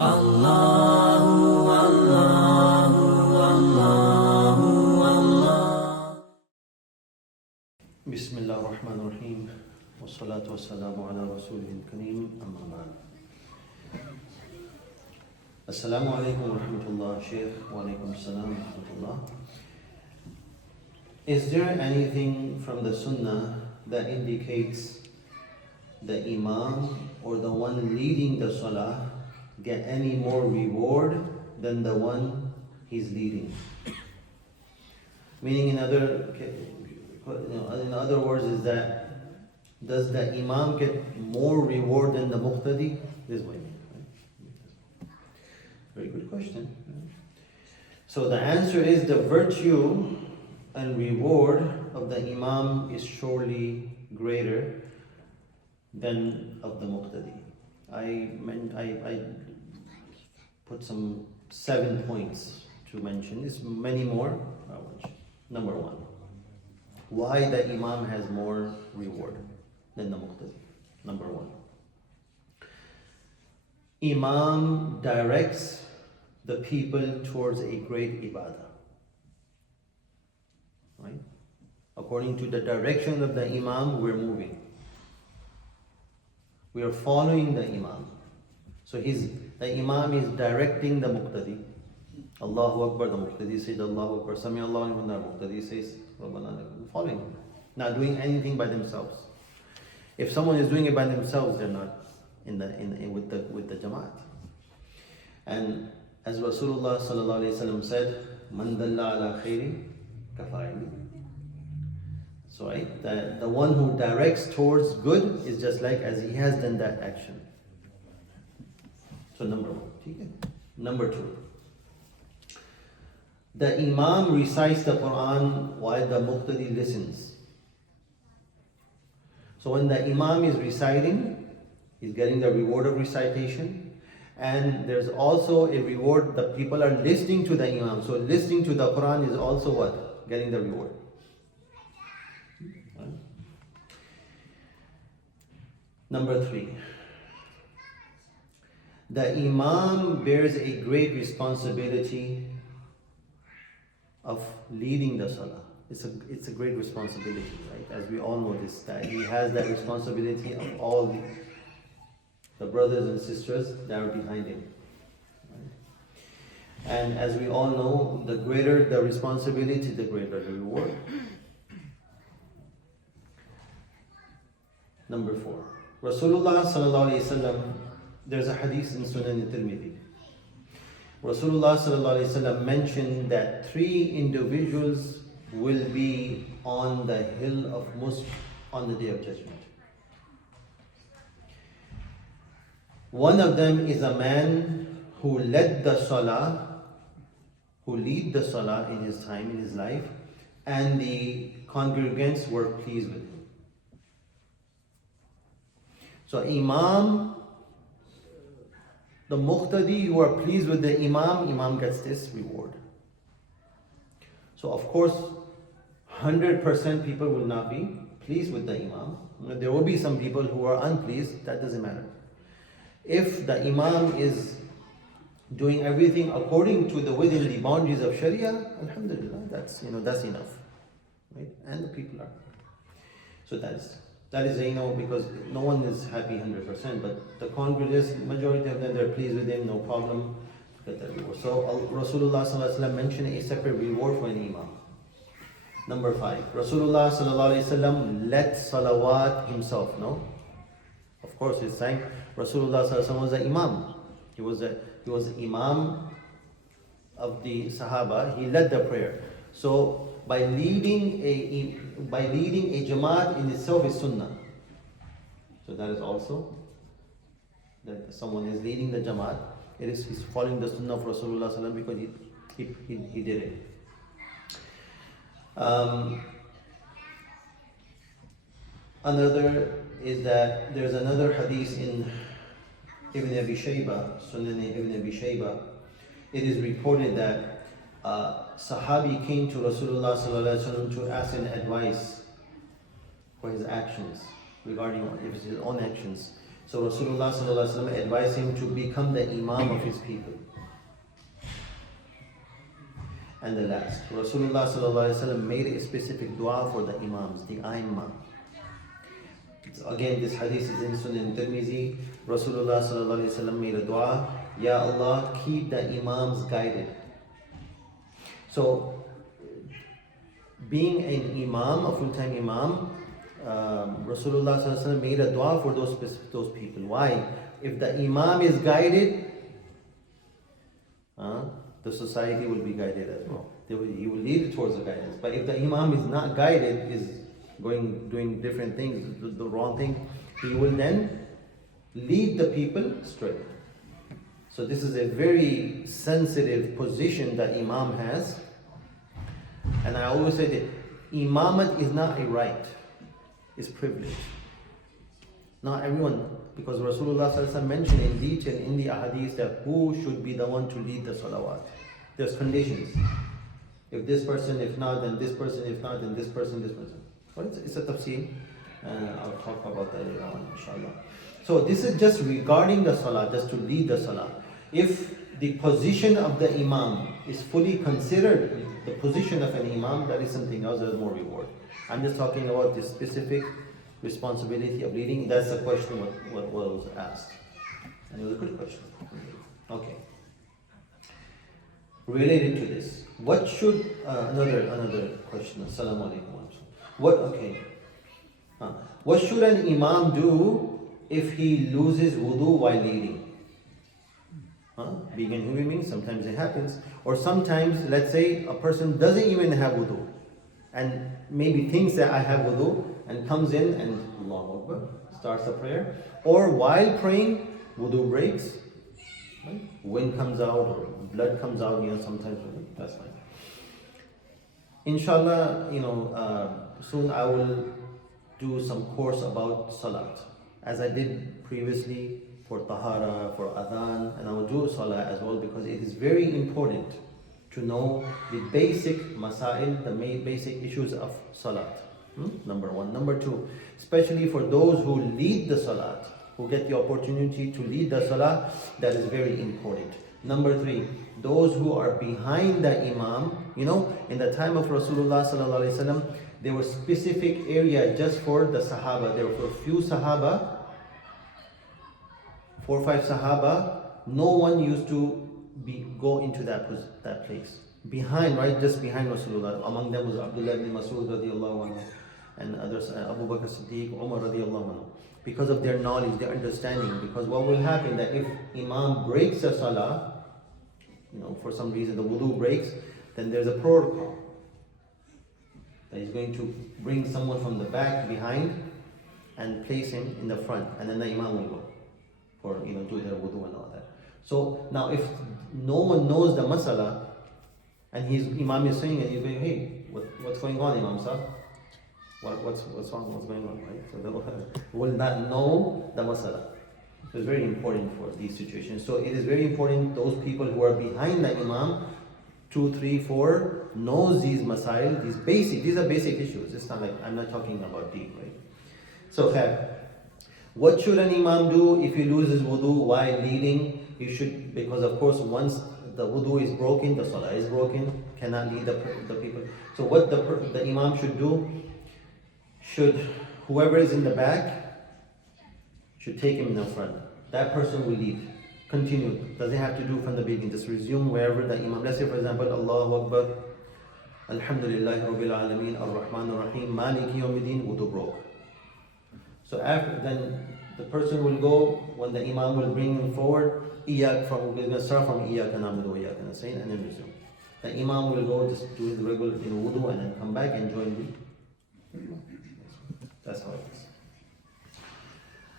Allahu, Allahu, Allahu, Allah. Bismillah ar-Rahman ar-Rahim. Wassalatu wassalamu ala Rasulihil Kareem. Amma ba'd. Assalamu alaikum wa rahmatullah, Shaykh. Wa alaikum assalam wa rahmatullah. Is there anything from the Sunnah that indicates the Imam or the one leading the Salah get any more reward than the one he's leading? Meaning in other words is that, does the Imam get more reward than the Muqtadi? This is what I mean, right? Very good question. So the answer is the virtue and reward of the Imam is surely greater than of the Muqtadi. I put some 7 points to mention. There's many more. Number one, why the Imam has more reward than the Muqtadi. Number one, Imam directs the people towards a great ibadah. Right? According to the direction of the Imam, we're moving. We are following the Imam. So the Imam is directing the Muqtadi. Allahu Akbar, the Muqtadi says Allahu Akbar, Sami Allahu liman hamidah, Muqtadi says Rabbana lakal, following him. Not doing anything by themselves. If someone is doing it by themselves, they're not with the Jamaat. And as Rasulullah sallallahu alaihi wasallam said, Man dalla ala khairin kafa'ili. So right, the one who directs towards good is just like as he has done that action. So number one. Number two, the Imam recites the Quran while the Muqtadi listens. So when the Imam is reciting, he's getting the reward of recitation, and there's also a reward, the people are listening to the Imam. So listening to the Quran is also what? Getting the reward. Number three, the Imam bears a great responsibility of leading the Salah. It's a great responsibility, right? As we all know this, that he has that responsibility of all the brothers and sisters that are behind him. Right? And as we all know, the greater the responsibility, the greater the reward. Number four, Rasulullah sallallahu alaihi wasallam, there's a hadith in Sunan al-Tirmidhi. Rasulullah sallallahu alaihi wasallam mentioned that 3 individuals will be on the hill of Musk on the Day of Judgment. One of them is a man who lead the salah in his time, in his life, and the congregants were pleased with him. So Imam, the Muqtadi who are pleased with the Imam gets this reward. So of course, 100% people will not be pleased with the Imam. There will be some people who are unpleased, that doesn't matter. If the Imam is doing everything according to within the boundaries of Sharia, alhamdulillah, that's enough. Right? And the people are. So that is because no one is happy 100%, but the congregants, majority of them, they're pleased with him, no problem. Get that reward. So Rasulullah sallallahu alaihi wasallam mentioned a separate reward for an Imam. Number 5, Rasulullah sallallahu alaihi wasallam led salawat himself. No, of course he's saying Rasulullah sallallahu alaihi wasallam was an Imam. He was Imam of the Sahaba. He led the prayer. So by leading a Jamaat in itself is Sunnah. So that is also that someone is leading the Jamaat. He's following the Sunnah of Rasulullah sallallahu alaihi wasallam because he did it. Another is that there's another hadith in Ibn Abi Shayba, Sunan Ibn Abi Shayba. It is reported that Sahabi came to Rasulullah sallallahu alaihi wasallam to ask an advice for his actions regarding his own actions. So Rasulullah sallallahu alaihi wasallam advised him to become the Imam of his people. And the last, Rasulullah sallallahu alaihi wasallam made a specific dua for the Imams, the Aimma. Again, this hadith is in Sunan Tirmizi. Rasulullah sallallahu alaihi wasallam made a dua, Ya Allah, keep the Imams guided. So, being an Imam, a full-time Imam, Rasulullah sallallahu alaihi wasallam made a dua for those people. Why? If the Imam is guided, the society will be guided as well. He will lead towards the guidance. But if the Imam is not guided, is doing different things, the wrong thing, he will then lead the people straight. So this is a very sensitive position that Imam has. And I always say that Imamat is not a right, it's privilege. Not everyone, because Rasulullah sallallahu alaihi wasallam mentioned in detail in the ahadith that who should be the one to lead the salawat. There's conditions. If this person, if not, then this person, if not, then this person, this person. Well, it's a tafsir. I'll talk about that later on, inshallah. So this is just regarding the salah, just to lead the salah. If the position of the imam is fully considered, the position of an imam, that is something else, there's more reward. I'm just talking about the specific responsibility of leading. That's the question what was asked. And it was a good question. Okay. Related to this, what should another question? Assalamu alaikum. What should an imam do if he loses wudu while leading? Being a human being, sometimes it happens. Or sometimes, let's say, a person doesn't even have wudu and maybe thinks that I have wudu and comes in and Allahu Akbar, starts the prayer. Or while praying, wudu breaks, right? Wind comes out or blood comes out, sometimes, that's fine. Inshallah, soon I will do some course about salat, as I did previously for tahara, for adhan, and I will do salah as well, because it is very important to know the basic masail, the basic issues of salat. Number one. Number two, especially for those who lead the salat, who get the opportunity to lead the salah, that is very important. Number three, those who are behind the imam, in the time of Rasulullah sallallahu alaihi wasallam, there were specific area just for the sahaba. There were a few sahaba, 4 or 5 sahaba. No one used to go into that place. Behind, right, just behind Rasulullah. Among them was Abdullah ibn Mas'ud radiallahu anhu, and others, Abu Bakr Siddiq, Umar radiallahu anhu. Because of their knowledge, their understanding. Because what will happen that if imam breaks a salah, for some reason the wudu breaks, then there's a protocol that he's going to bring someone from the back behind and place him in the front, and then the imam will go for do their wudu and all that. So now if no one knows the masala and imam is saying it, he's going, hey, what's going on, Imam sir? What's wrong? What's going on? Right? So they will not know the masala. So it's very important for these situations. So it is very important those people who are behind the imam, 2, 3, 4, knows these masail, these are basic issues. It's not like, I'm not talking about deep, right? So what should an imam do if he loses wudu while leading? He should, because of course once the wudu is broken, the salah is broken, cannot lead the people. So what the imam should do, whoever is in the back should take him in the front. That person will lead. Continue. Doesn't have to do from the beginning. Just resume wherever the imam. Let's say for example, Allahu Akbar, Alhamdulillahi Rabbil Alameen, Ar-Rahman Ar-Rahim, Maliki Yawmiddin, wudu broke. So then the person will go, when the imam will bring him forward, we're going to start from Iyaka na'budu wa Iyaka nasta'in, and then resume. The imam will go, just do his regular wudu, and then come back and join the. That's how it is.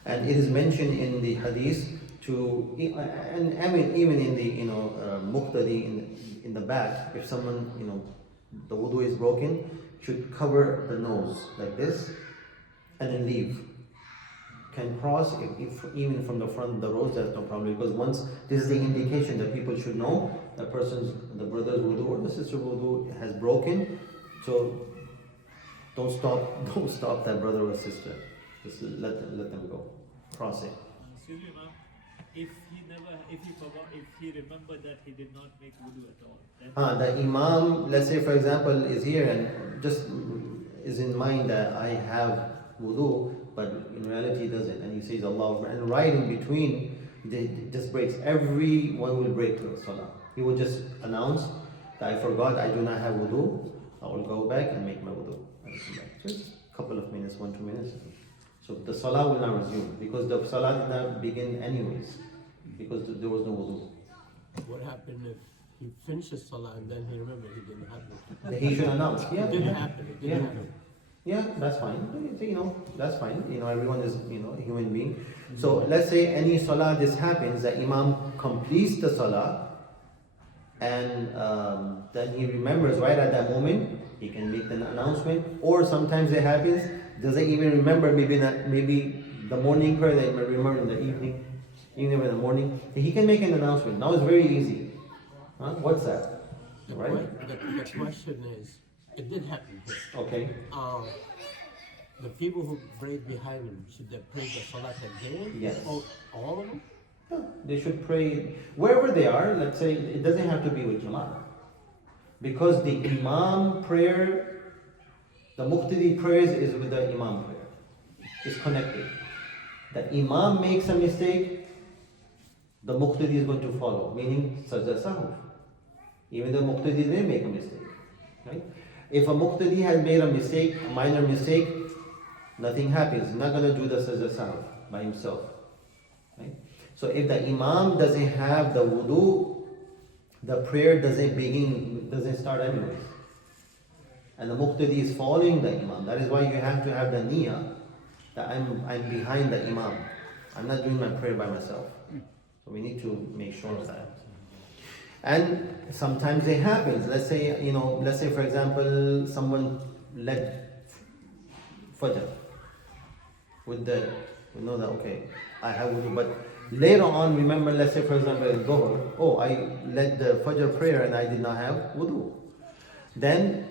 And it is mentioned in the hadith and I mean even in the muqtadi in the back, if someone the wudu is broken, should cover the nose like this and then leave. Can cross if even from the front of the road, that's no problem, because once this is the indication that people should know the brother's wudu or the sister's wudu has broken. So don't stop that brother or sister. Just let them go. Cross it. Excuse me, ma'am. If he forgot, if he remembered that he did not make wudu at all, then The Imam, let's say for example, is here and just is in mind that I have wudu, but in reality he doesn't, and he says Allah Akbar, and right in between, they just breaks. Everyone will break to Salah. He will just announce that I forgot, I do not have wudu. I will go back and make my wudu. And come back. Just a couple of minutes, 1-2 minutes. So the Salah will not resume because the Salah did not begin anyways, because there was no wudu. What happened if he finishes Salah and then he remembered he didn't have it? He should announce. Yeah. It didn't happen. It didn't happen. Yeah, that's fine. That's fine. Everyone is, a human being. So let's say any salah this happens, the Imam completes the salah and then he remembers right at that moment, he can make an announcement. Or sometimes it happens, doesn't even remember, maybe the morning prayer, they may remember in the evening or in the morning. He can make an announcement. Now it's very easy. What's that? Right? The question is, it did happen. Okay. The people who prayed behind him, should they pray the Salat again? Yes. All of them? Yeah, they should pray wherever they are. Let's say it doesn't have to be with Jama'ah. Because the Imam prayer, the Muqtadi prayers is with the Imam prayer. It's connected. The Imam makes a mistake, the Muqtadi is going to follow, meaning Sajda Sahw. Even the Muqtadi didn't make a mistake. Right? If a Muqtadi has made a mistake, a minor mistake, nothing happens. He's not going to do the Sajda Sahw by himself. Right? So if the Imam doesn't have the wudu, the prayer doesn't start anyways. And the Muqtadi is following the Imam. That is why you have to have the niyyah that I'm behind the Imam. I'm not doing my prayer by myself. So we need to make sure of that. And sometimes it happens. Let's say for example, someone led Fajr with we know that okay, I have wudu, but later on remember, let's say for example in Dhuhr, I led the Fajr prayer and I did not have wudu. Then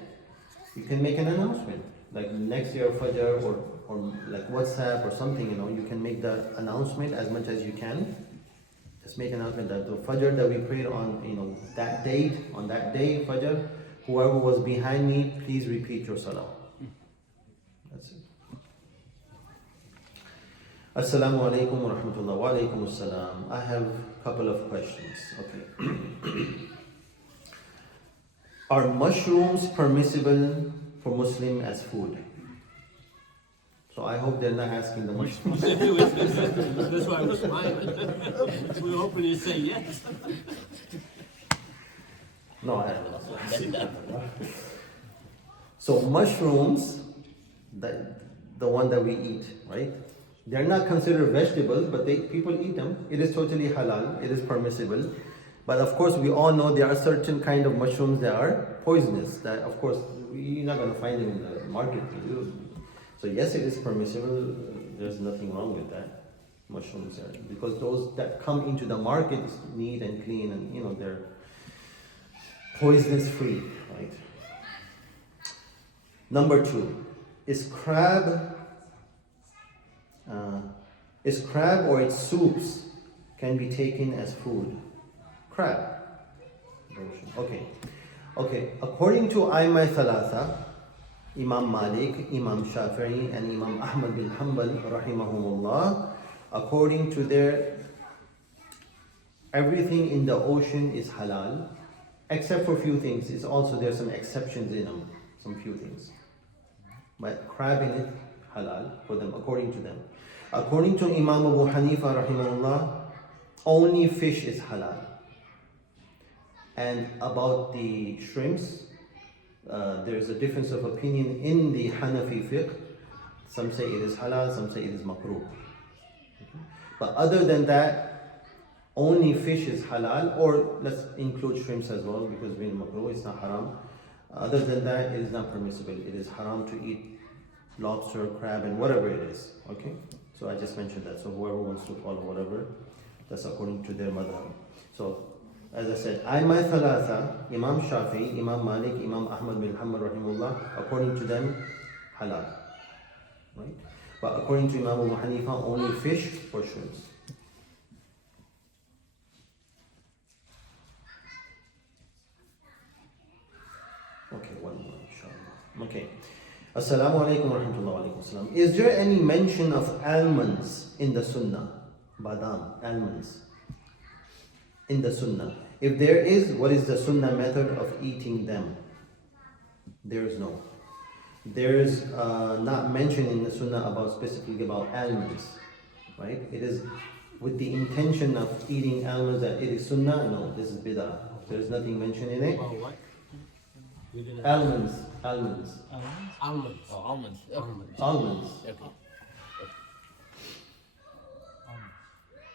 you can make an announcement, like next year Fajr or like WhatsApp or something, you can make the announcement as much as you can. Just make an announcement that the Fajr that we prayed on, that date, on that day, Fajr, whoever was behind me, please repeat your salah. That's it. Assalamu alaikum wa rahmatullah. Wa alaikum assalam. I have a couple of questions. Okay. Are mushrooms permissible for Muslim as food? So I hope they're not asking the mushrooms. That's why I was smiling. We were hoping you'd say yes. No, I haven't. So mushrooms, the one that we eat, right? They're not considered vegetables, but people eat them. It is totally halal. It is permissible. But of course, we all know there are certain kind of mushrooms that are poisonous. That of course you're not going to find them in the market. So yes, it is permissible. There's nothing wrong with that. Mushrooms are, because those that come into the market is neat and clean, and they're poisonous free, right? Number 2, is crab or its soups can be taken as food? Crab. Okay. According to Aimma Thalatha, Imam Malik, Imam Shafi'i, and Imam Ahmad bin Hanbal, rahimahumullah, according to everything in the ocean is halal, except for a few things. It's also, there's some exceptions in them, some few things. But crab in it, halal for them, according to them. According to Imam Abu Hanifa, rahimahullah, only fish is halal. And about the shrimps, there's a difference of opinion in the Hanafi fiqh. Some say it is halal, some say it is makruh. Okay. But other than that, only fish is halal, or let's include shrimps as well, because being makruh, it's not haram. Other than that, it is not permissible. It is haram to eat lobster, crab, and whatever it is. Okay? So I just mentioned that. So whoever wants to follow whatever, that's according to their madhab. So as I said, Aimma Thalatha, Imam Shafi'i, Imam Malik, Imam Ahmad bin Hanbal rahimahullah, according to them, halal. Right? But according to Imam Abu Hanifa, only fish or shrimps. Okay, one more, inshallah. Okay. Assalamu alaikum wa rahmatullahi wa alaikum assalam. Is there any mention of almonds in the sunnah? Badam, almonds in the sunnah. If there is, what is the sunnah method of eating them? There is no. There is not mentioned in the sunnah about specifically about almonds, right? It is with the intention of eating almonds that it is sunnah. No, this is bid'ah. There is nothing mentioned in it. About what? You didn't- Almonds, almonds, Almonds. Oh, almonds. Almonds. almonds.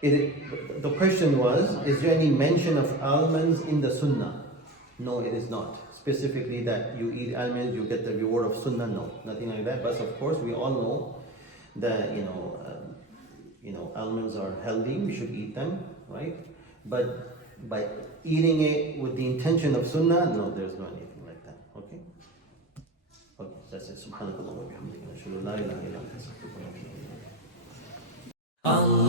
Okay. The question was, is there any mention of almonds in the sunnah? No, it is not. Specifically that you eat almonds, you get the reward of sunnah. No, nothing like that. But of course, we all know that almonds are healthy. We should eat them, right? But by eating it with the intention of sunnah, no, there's no anything like that. Okay. Okay, that's it. Subhanakallah wa bihamdika. Ashhadu an la ilaha illa anta astaghfiruka wa atubu ilayk. Allah